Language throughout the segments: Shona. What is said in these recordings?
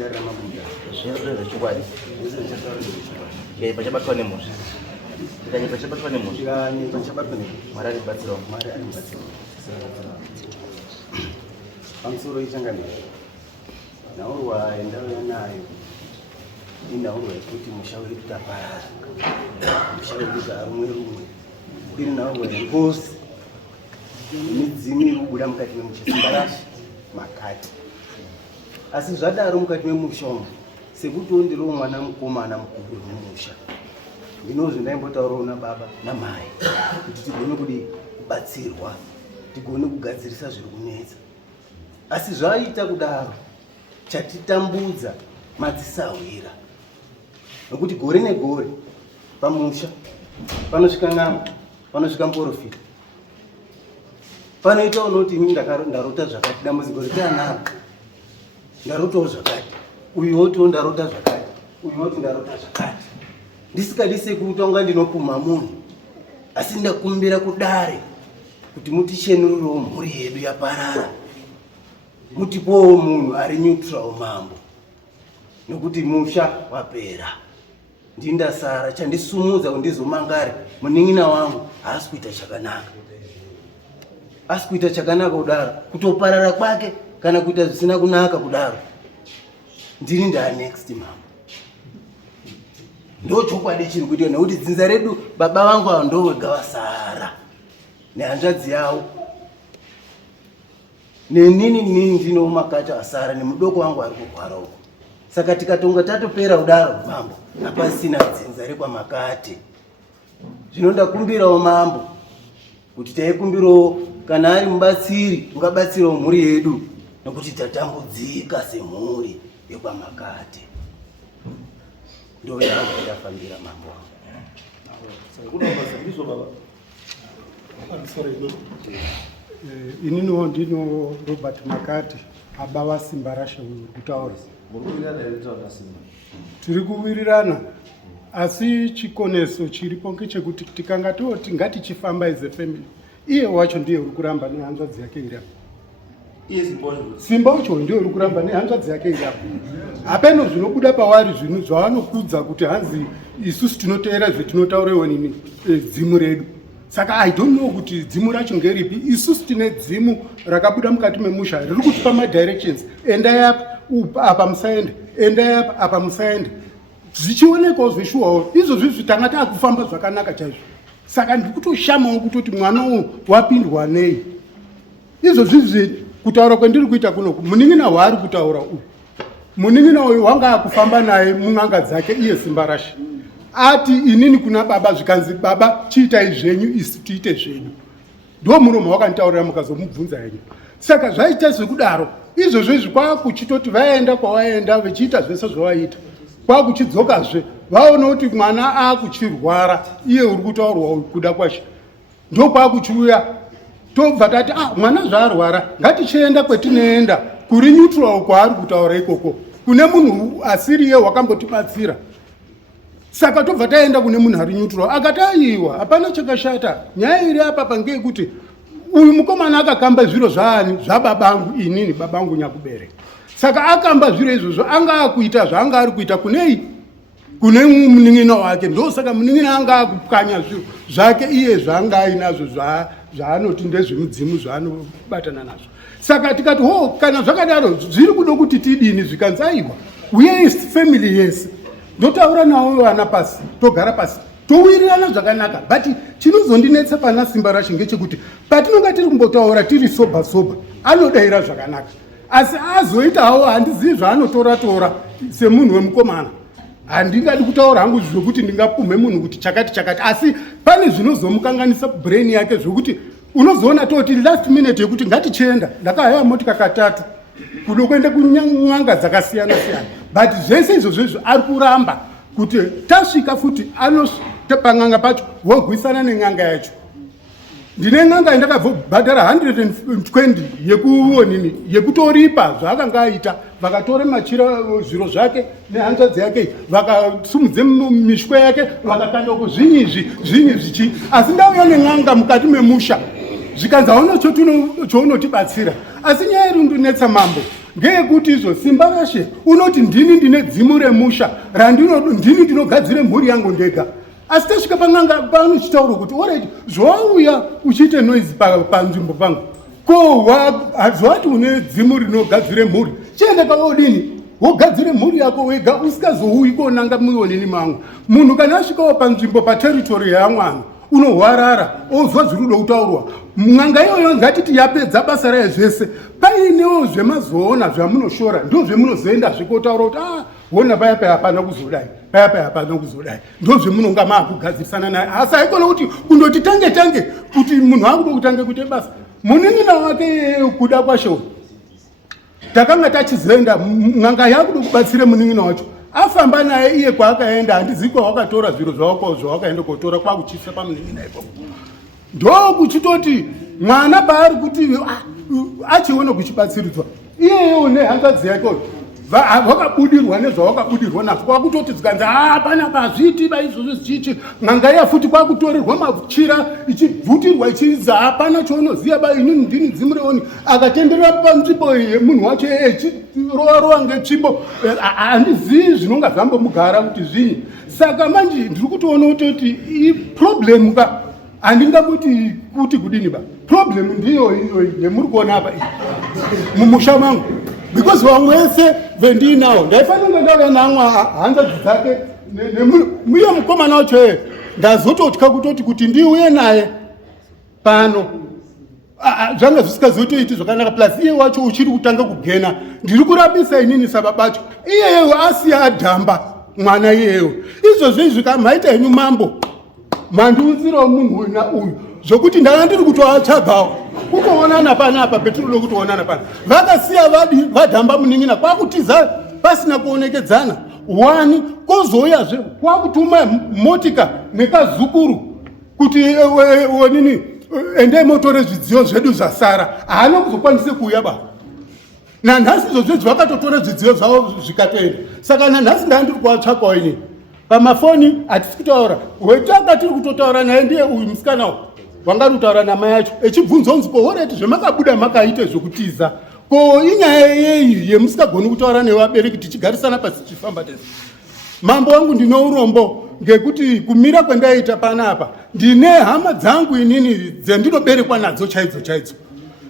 tichidarira mabuda zviro zvechokwadi pachabatwa nemusha tikanyepa chabatwa nemusha tikanyepa chabatwa Mwari aribatsirawo Mwari aribatsirawo pamusoro ichanga nhaurwa yandauya nayo inhaurwa yekuti musha wedu taparara musha wedu rumwe iri nhaurwa yengozi midzimu iri kubuda mukati memusha simbarashi makati asi zvadaro mukati memusha umu sekuti ndiriwo mwana mukomana mukuru wemusha ndinozvo ndaimbotaurawo nababa namai kuti tigone kudi kubatsirwa tigone kugadzirisa zviri kunetsa asi zvaita kudaro chatitambudza madzisawira nokuti gore negore pamusha panosvika ng'ambo panosvika muprofita panoita unoti ini ndarota zvakati dambudziko ritaanaro ndarotawo zvakati uyu wotiwo ndarota zvakati uyu woti ndarota zvakati ndisikadi sekuti wanga ndinopuma munhu asi ndakumbira kudare kuti mutichenurirewo mhuri yedu yaparara mutipowo munhu ari neutral mambo nokuti musha wapera ndindasara chandisumudza kundizomangari munin'ina wangu haasi kuita chakanaka asi kuita chakanaka kudaro kutoparara kwake kana kuita zvisina kunaka kudaro ndini ndaa-next mambo ndochokwadi chiri kuita nekuti dzinza redu baba vangu avo ndovega vasara nehanzvadzi yavo nenini ndinowo makati asara nemudoko wangu ari kurwara uko saka tikatonga tatopera kudaro mambo hapasina dzinza rekwamakati zvino ndakumbirawo mambo kuti taikumbirawo kana ari mubatsiri ungabatsirawo mhuri yedu nokuti tatambudzika semhuri yekwamakati ndo yangu ndafambira mambo ininiwo ndino Robert Makati aba vaSimbarashe kutaura tiri kuwirirana asi chikoneso chiripo ngechekuti tikanga toti ngatichifamba as a family iye wacho ndiye uri kuramba nehanzvadzi yake iri apo simba wacho ndiye uri kuramba nehanzvadzi yake iri apo hapeno zvinobuda pavari zvinhu zvavanokudza kuti hanzi isusu tinoteera zvetinotauriwa nini dzimu redu saka I don't know kuti dzimu racho ngeripi isusu tine dzimu rakabuda mukati memusha riri kutipa madirections endai apa musaende endai apa musaende zvichionekawo zveshuwawo izvozvi zvitanga taakufamba zvakanaka chaizvo saka ndiri kutoshamawo kutoti mwana uyu wapindwa nei izvozvizvi kutaura kwendiri kuita kunoku munin'ina waari kutaura uyu munin'ina uyu wanga akufamba naye mun'anga dzake iye Simbarashe ati inini kuna baba zvikanzi baba chiitai zvenyu isu tiite zvedu ndo muromo wakanditaurira mukazomubvunza henyu saka zvaita zvekudaro izvozvo izvi kwakuchitoti vaenda kwavaenda vachiita zvese zvavaita kwakuchidzokazve vaona kuti mwana akuchirwara iye uri kutaurwa kuda kwacho ndo kwakuchiuya tobva tati mwana zvaarwara ngatichienda kwetinoenda kuri neutral kwaari kutaura ikoko kune munhu asiriye wakambotibatsira saka tobva taenda kune munhu ari neutral akati aiwa hapana chakashata nyaya iri apa pangeyekuti uyu mukomana akakamba zviro zvaani zvababangu inini babangu nyakubereka saka akamba zviro izvozvo anga akuita zvaanga ari kuita kunei kune munin'ina wake ndo saka munin'ina anga akupwanya zviro zvake iye zvaanga ainazvo zvaanoti ndezvemudzimu zvaanobatana nazvo saka tikati kana zvakadaro zviri kuda kuti tidini zvikanzi aiwa we is family yese ndotaura nawo vana pasi togara pasi towirirana zvakanaka but chinozondinetsa pana Simbarashe ngechekuti patinonga tiri kumbotaura tiri soba anodaira zvakanaka asi azoita hawo handizivi zvaanotora semunhu wemukomana handingadi kutaura hangu zvokuti ndingapume munhu kuti chakati asi pane zvinozomukanganisa brain yake zvokuti unozoona toti last minute yekuti ngatichienda ndakahaya motika katatu kudo kuenda kunyanga dzakasiyana but zvese izvozvo ari kuramba kuti tasvika futi pang'anga pacho vogwisana neng'anga yacho ndine ng'anga indakabhadhara 120 yekuonini yekutoripa zvaakanga aita vakatora machira zviro zvake nehanzvadzi yake vakasumudze mishwe yake vakakanda uko zvinyi asi ndauya neng'anga mukati memusha zvikanzi hauna chounotibatsira asi nyaya iri ndinetsa mambo ngeyekuti izvo simba rashe unoti ndini ndine dzimu remusha ndini ndinogadzire mhuri yangu ndega. Asi tasvika pan'anga panochitaura kuti alright zvawauya uchiite noise panzvimbo pangu ko hazvati une dzimu rinogadzire mhuri chiende paodini wogadzire mhuri yako wega usikazouyi konanga muonini mangu. Munhu kana asvikawo panzvimbo pateritori yaMwari unohwarara ozwa zviri kuda kutaurwa. N'anga iyoyo ngatiti yapedza basa rayo zvese painewo zvemazoona zvamunoshora ndo zvemunozoenda zvikotaura kuti wona paya hapana kuzodai paya hapana kuzodai ndo zvemunonga maakugadzirisana naye. Asi haikona kuti kundoti tange kuti munhu akuda kutange kuite basa munin'ina wake kuda kwasho takanga tachizoenda n'anga yakuda kubatsire munin'ina wacho afamba naye iye kwaakaenda handizivi kwawakatora zviro zvawakaenda kotora kwakuchisa pamunin'ina ipopo ndokuchitoti mwana paari kuti achiona kuchibatsiridzwa iyeyo nehanzvadzi yake wakabudirwa nezvawakabudirwa nazvo kwakutoti zikanzi hapana pazviti baizvozvo zvichichi n'anga iya futi kwakutorerwa machira ichibvutirwa ichiza hapana chaunoziva bainini ndini dzimu reoni akatenderera panzvimbo yemunhu wacho echirovarova ngetsvimbo handizivi zvinonga zvambomugara kuti zvinyi. Saka manje ndiri kutoona kutoti iproblemu ka handingakuti kudini ba problem ndiyo yemuri kuona apa mumusha mangu because vamwe vese vendinawo ndaifanira kunge ndauya namwe hanzvadzi dzake muye mukomana wacho ndazototya kuti ndiuye naye pano zvanga zvisikazotoiti zvakanaka plus iye wacho uchiri kutanga kugena ndiri kurapisa inini sababacho iyeyo asiya adhamba mwana iyeyo izvozvo izvi kamaita henyu mambo mandiunzirawo munhu wena uyu zvokuti ndanga ndiri kutoatsvagawo kutoonana panapa petinoda kutoonana pana vakasiya vadhamba munin'ina kwakutiza pasina kuonekedzana wani kozouyazve kwakutuma motika nekazukuru kuti nini endei motore zvidziyo zvedu zvasara haana kuzokwanise kuuya ba nanhasi izvozvo vakatotore zvidziyo zvavo zvikatoenda. Saka nanhasi ndanga ndiri kuvatsvakawo inini pamafoni hatisi kutaura wetanga tiri kutotaura naye ndiye uyu musikanawo wangari kutaura namai yacho echibvunza unzi kohoreti zvemakabuda makaite zvokutiza ko inyaya yeyi yemusikagoni kutaura nevabereki tichigarisana pasi tichifamba tese. Mambo wangu ndine urombo ngekuti kumira kwendaita panapa ndine hama dzangu inini dzendinoberekwa nadzo chaidzo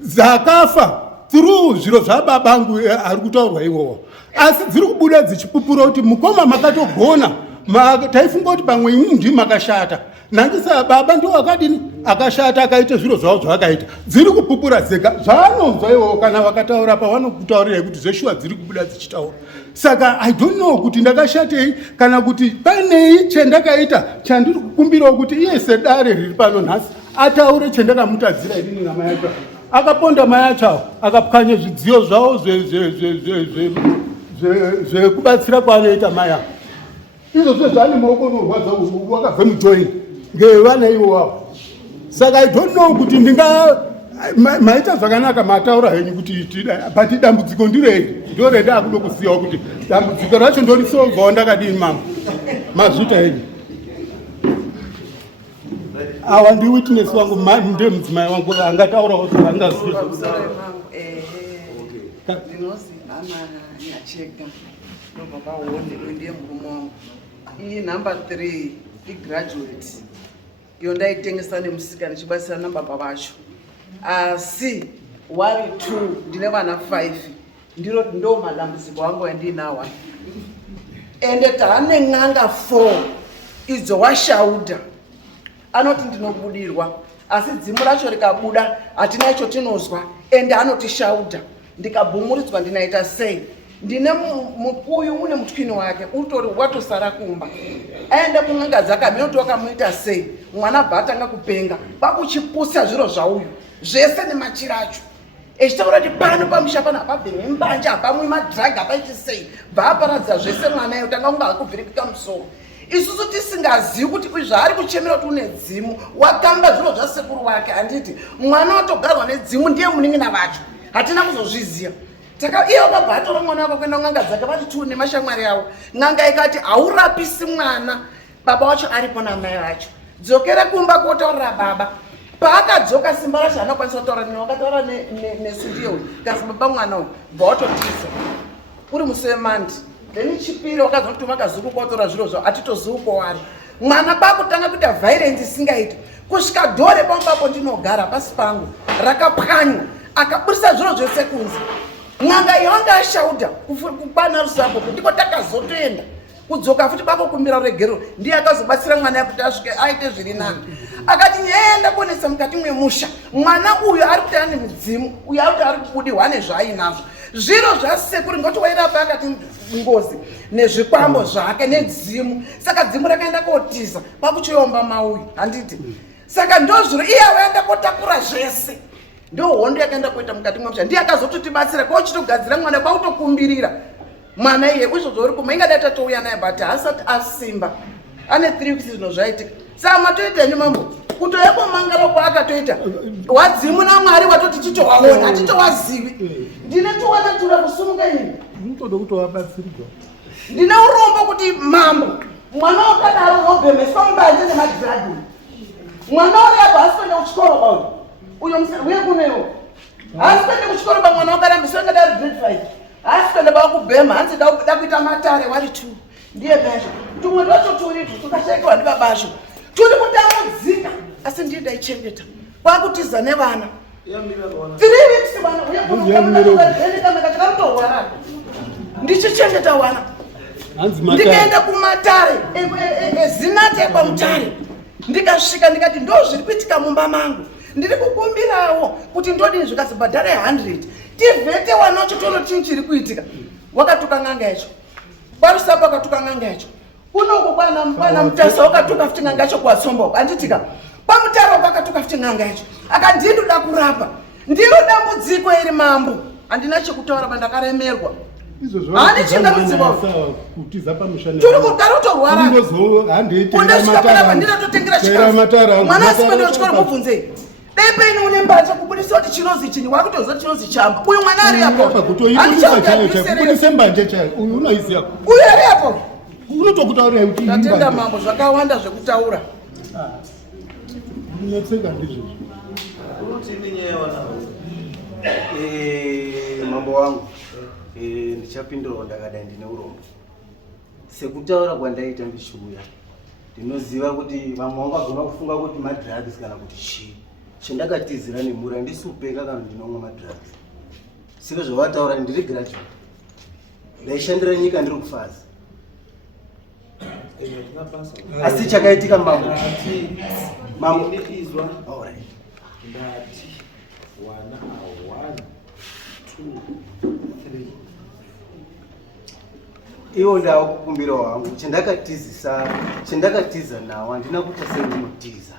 dzakafa through zviro zvababangu ari kutaurwa iwowo asi dziri kubuda dzichipupura kuti mukoma makatogona taifunga kuti pamwe inini ndimi makashata nangisa baba ndo akadini akashata akaita zviro zvavo zvakaita dziri kupupura dzega zvaanonzwa iwowo kana vakataura pavanokutaurira kuti zveshuwa dziri kubuda dzichitaura. Saka I don't know kuti ndakashatei kana kuti panei chendakaita chandiri kukumbirawo kuti iye sedare riri pano nhasi ataure chendakamutadzira inini namai yacho akaponda mai yacho akapwanya zvidziyo zvavo zvekubatsira kwaanoita mai yavo izvozvo zvane maoko norwadza wakabve mujoini ngevana iwowavo. Saka I don't know kuti maita zvakanaka mataura henyu kuti but dambudziko ndirei ndoreda akuda kuzivawo kuti dambudziko racho ndorisolvawo ndakadini mama mazvita henyu awa ndiwitness wangu ndiye mudzimai wangu angataurawo zvaangaziva. Ndinozi hama Nyacheka ndobva paHonde ndiye murume wangu. Iyi number 3 igraduate iyo ndaitengesa nemusika ndichibatsira nababa vacho asi wari 2 ndine vana 5 ndo madambudziko angu andinawo ende taane n'anga 4 idzo washaudha anoti ndinobudirwa asi dzimu racho rikabuda hatina icho tinozwa ende anotishaudha ndikabhumuridzwa ndinaita sei. Ndine mukuyu une mutwini wake utori watosara kumba aende kun'anga dzakamira kuti wakamuita sei mwana bva atanga kupenga kwakuchipusa zviro zvauyu zvese nemachira acho echitaura kuti pano pamusha pana apabhemi mbanja hapamwi madhiragi hapaiti sei bva aparadza zvese mwanayo tanga kunga akubviripika musoro isusu tisingazivi kuti zvaari kuchemera kuti une dzimu wakamba zviro zvasekuru wake handiti mwana watogarwa nedzimu ndiye munin'ina vacho hatina kuzozviziva. Iye wakabva atora mwana wako kuenda kun'anga dzake vati 2 nemashamwari yavo n'anga ikati haurapisi mwana baba wacho aripo namai vacho dzokere kumba kotaurira baba paakadzoka simba racho anokwanisa kutaura neni, wakataura nesindiye uyu kasi baba mwana uyu bva watotiza uri musevemandi. Then chipiri wakazotuma kazungu kwatora zviro zvavo atitozivi kwawari. Mwana kwakutanga kuita violence isingaiti kusvika dhore pamupapo ndinogara pasi pangu rakapwanywa akaburisa zviro zvese kunze. N'anga yanga ashauda kubana rusambo ndiko takazotoenda kudzoka futi bako kumbira regero ndiye akazobatsira mwana yakuti asvike aite zviri nani. Akati nyaenda kuonesa mukati mwemusha mwana uyu ari kuti ane mudzimu uyu ari kuti ari kubudirwa nezvaainazvo zviro zvasekuru ngoti wairapa akati ngozi nezvikwambo zvake nedzimu. Saka dzimu rakaenda kotiza pakuchiomba mauyu handiti. Saka ndozviro iye waenda kotakura zvese ndo hondo yakaenda kuita mukati mwemusha ndiye akazototibatsira kwauchitogadzira mwana kwautokumbirira mwana iye izvozvo uri kuma ingadai tatouya naye but asati asimba ane 3 weeks zvino zvaitika. Saka matoita henyu mambo kutoyambomangara kwaakatoita wadzimu namwari watoti titowaona hatitowazivi. Ndine towana kusumuka ini unotoda kutowabatsiridza. Ndine urombo kuti mambo mwana wakadaro wobhemeswa mbanje nemadragoni mwana uri apo asikuenda kuchikoro bauyu uyo uye kunewo asikuende kuchikoro ba mwana wakarambiswa ngadari grade 5 asikuenda bakubhema hanzi da kuita matare wari 2 ndiye mesho tumwe twacho turitu tukashaikwa ndibabasho turi kutamudzika asi ndiye ndaichengeta kwakutiza nevana 3 weeks vana uye kunokamakakamtorwara ndichichengeta wana ndikaenda kumatare ezinati ekwamutare ndikasvika ndikati ndo zviri kuitika mumba mangu ndiri kukumbirawo kuti ndodini zvikazibhadhara 100 tivhete wana chitoro chii chiri kuitika. Wakatuka ng'anga yacho parusapo akatuka ng'anga yacho unoku kwana mutasa wakatuka futi ng'anga yacho kuwatsomba handitika pamutaro wakatuka futi ng'anga yacho akandindoda kurapa ndiro dambudziko iri mambo handina chekutaura pandakaremerwa hani chingamudziva kutiza pamushana turi kugara utorwara undasvika panapa ndinatotengera chikafu mwana asikwenda kuchikoro mubvunzei dai paine une mbacha kubudisa kuti chinozi chini wakutoziva kuti chinozi chamba uyu mwana ari apo kubudise mbanje chayo uyu unoiziva uyu ari apo unotokutaurira kuti tatenda mambo zvakawanda zvekutaura unetseka ndizvo mambo wangu ndichapindura ndakadai ndine urombo sekutaura kwandaita ndichiuya ndinoziva kuti vamwe vangagona kufunga kuti madrugs kana kuti chii chendakatizira nemura ndisupeka kana ndinomwa madrugs sika zvavataura ndiri graduate ndaishandira nyika ndiri kufaza asi chakaitika mambo izwa ndati wana 1 2 3 iwo ndava kukumbira wangu chendakatiza nawo handina kuita sendinotiza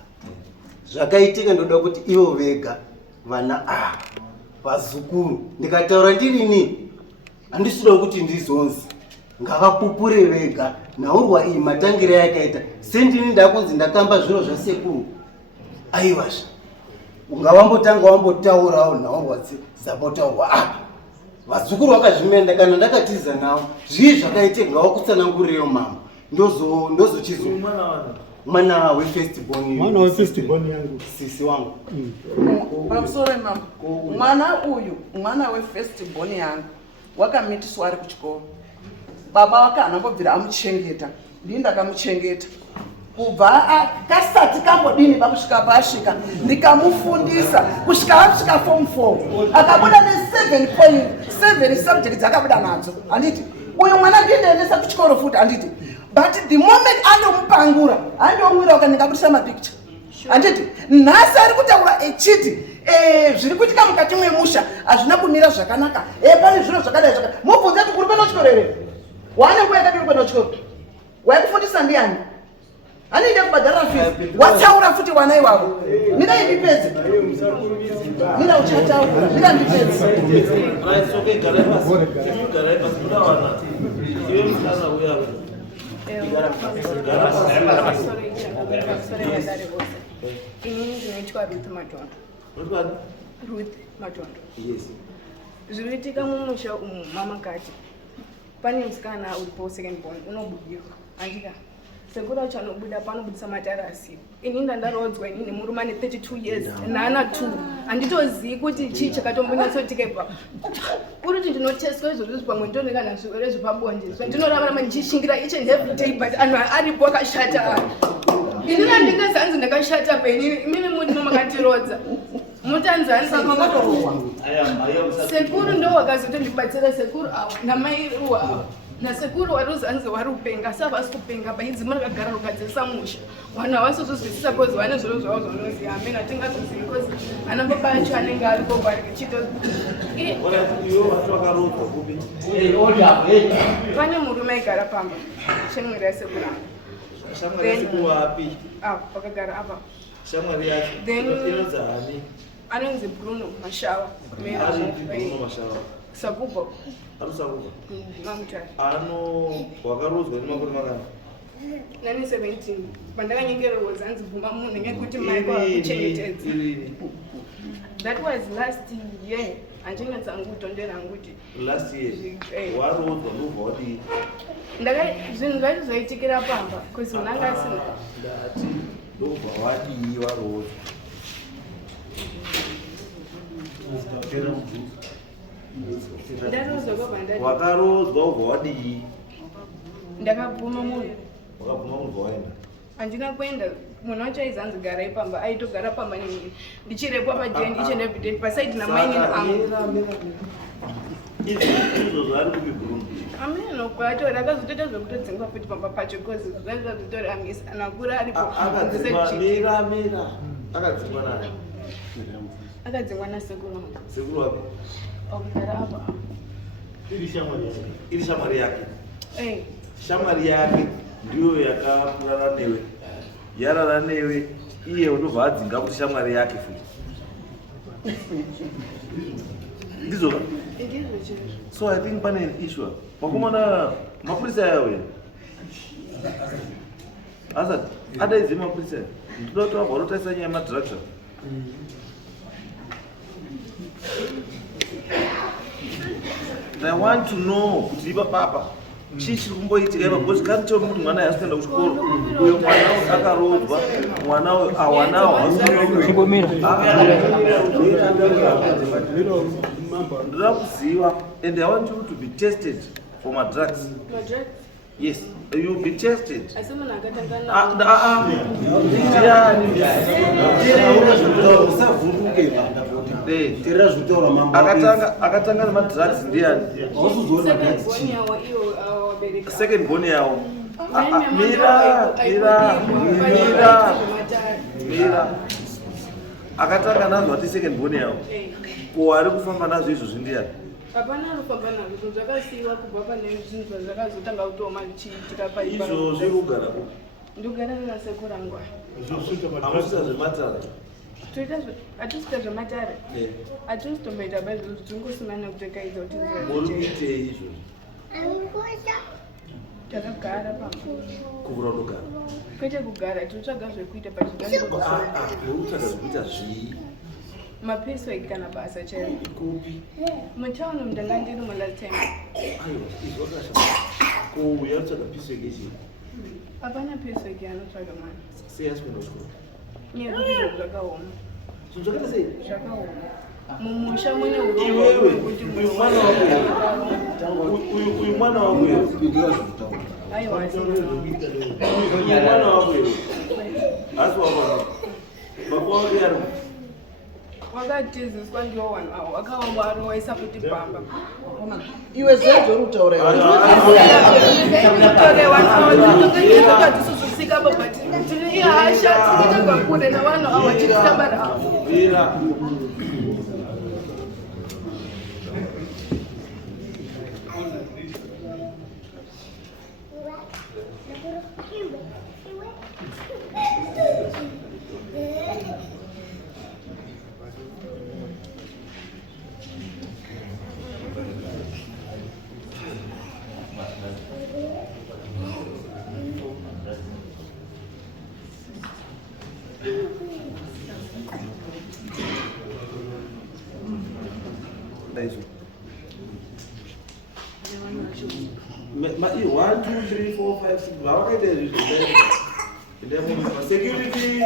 zvakaitika ndoda kuti ivo vega vana vazukuru ndikataura ndirini handisida kuti ndizonzi ngavapupure vega nhaurwa iyi matangire yakaita sendini ndakunzi ndakamba zviro zvasekuru aivazva ungavambotanga wambotaurawo nhaurwa dzapotaurwa apa vazukuru vakazvimenda kana ndakatiza navo zvii zvakaitika ngavakutsanangurirewo mambo ndozochizo mwana wefirstborn yangu sisi wangu pamusoro mambo mwana wefirstborn yangu wakamitiswa ari kuchikoro baba wake anambobvira amuchengeta ndii ndakamuchengeta kubva kasati kambodini pakusvika paasvika ndikamufundisa kusvika asvika form 4 akabuda ne7 subjects akabuda nadzo handiti uyu mwana ndindaendesa kuchikoro futi handiti but the moment andomupangura andomwira ukandingabudisa mapicture handiti nhasi ari kutaura echiti zviri kuitika mukati mwemusha hazvina kumira zvakanaka pane zviro zvakadai mubvunze kuti kuri kuenda kuchikoro here wane nguva yakadii kuenda kuchikoro waikufundisa ndiani anoita kubhadharira fees watsaura futi wana ivavo mira indipedze mira uchataura mira ndipedze inini ndinoitwa Ruth Matondo zviri kuitika mumusha umu mamakati pane musikana uripo second born unobudirwa handika sekuru acho anobuda paanobudisa matara asiwo. Ini ndandarodzwa inini murume ane 32 years nhaana 2. Handitozivi kuti chii chakatombonyatsoitika ipapo. Uri kuti ndinoteswa izvozvo pamwe ndioneka kana zvirwere zvepabonde. So ndinorarama ndichishingira each and every day but anhu aripo akashata. Ini ndingazanzi ndakashata penini imimi muri nomakatirodza. Mutanzani sekuru ndo wakazotondibatsira sekuru awo namai ruwa nasekuru waruzanzi warupenga sava asi kupenga paidzi munakagara rukadzisa musha vanhu havasozozwisisa kozi vane zviro zvavo zvanoziva amene hatingazozivi kozi ana baba acho anenge ari kobarikachito pane murume aigara pamba shamwari yasekuru vakagara apa anonzi Bruno Mashawa Sakuba mamutari wakarodzwa nemakore makana nani 17 pandakanyengererwa zanzi bvuma munhu nekuti mai kwakuchengetedza. That was last year. Andinatsangutonderanga kuti last year warodzwa ndobva wadii zvinhu zvacho zvaitikira pamba kozi unanga asina ndati ndobva wadii warodzwa wakarodzwa ubva wadii ndakabvuma munhu wakabvuma munhu waenda handina kuenda munhu wacho aizanzi garai pamba aitogara pamba neni ndichirepwa pajendi each and every day pasaidi namainini angu izvo zvari kupi Bruno ameno kwatori akazotoita zvekutodzingwa futi pamba pacho kozi zvaizvazotori amisa nakura aripo mira akadzingwa nani akadzingwa nasekuru sekuru wake akugara apa iri shamwari yake shamwari yake ndiyo yakarara newe yarara newe iye unobva adzinga kuti shamwari yake futi ndizvo so I think pane an issue makomana mapurisa yauya asati adaidze mapurisa ndinoda kuti vabva vanotarisa nyaya yemadrugs I want to know kuti ipapapa chii chiri kumboitika ipa because kati chero kuti mwana haasi kuenda kuchikoro uyo mwana akarodzwa mwana uyo awanawo ndoda kuziva and I want you to be tested for my drugs. Yes, you will be tested. Akatanga nemadrugs ndiani second born yawo mira akatanga nazvo ati second born yawo ko ari kufamba nazvo izvozvi ndiani hapana anofamba nazvo zvinhu zvakasiyiwa kubva pane zvinhu zvazvakazotanga kutoma zvichiitika paipa izvozvi kugara ndogara nenasekuru angu amusita zvematara hatisita zvematare hatisitomboita baizvozvo tingosungana kupfeka idza kuti muri kuitei izvozvi takagara pamba kuvura ndogara kwete kugara tinotsvaga zvekuita pazviutsvaga zvekuita zvii mapeswek kana basa chairo kupi mutauni mndanga ndiri mulast time aiwa izvakasha kouya utsvaga peswek ichi hapana peswek anotsvaga mwana sei asi kuenda kuchikoro nyezvizvo zvakaoma zvinhu zvakaita sei zvakaoma mumusha mune iwewe uyu mwana wako uyu mwana wako aiwa uyu mwana wako asi wavaa baba wako yari wakatiziswa ndiwo wanhu avo akaomba arowaisa kuti pamba iwe zvezvo rutaura tisozosvikapo but tine ihasha tikatogwa kure navanhu avo vachitisambara avo 1 2 3 4 5 6 vavakaita izvi security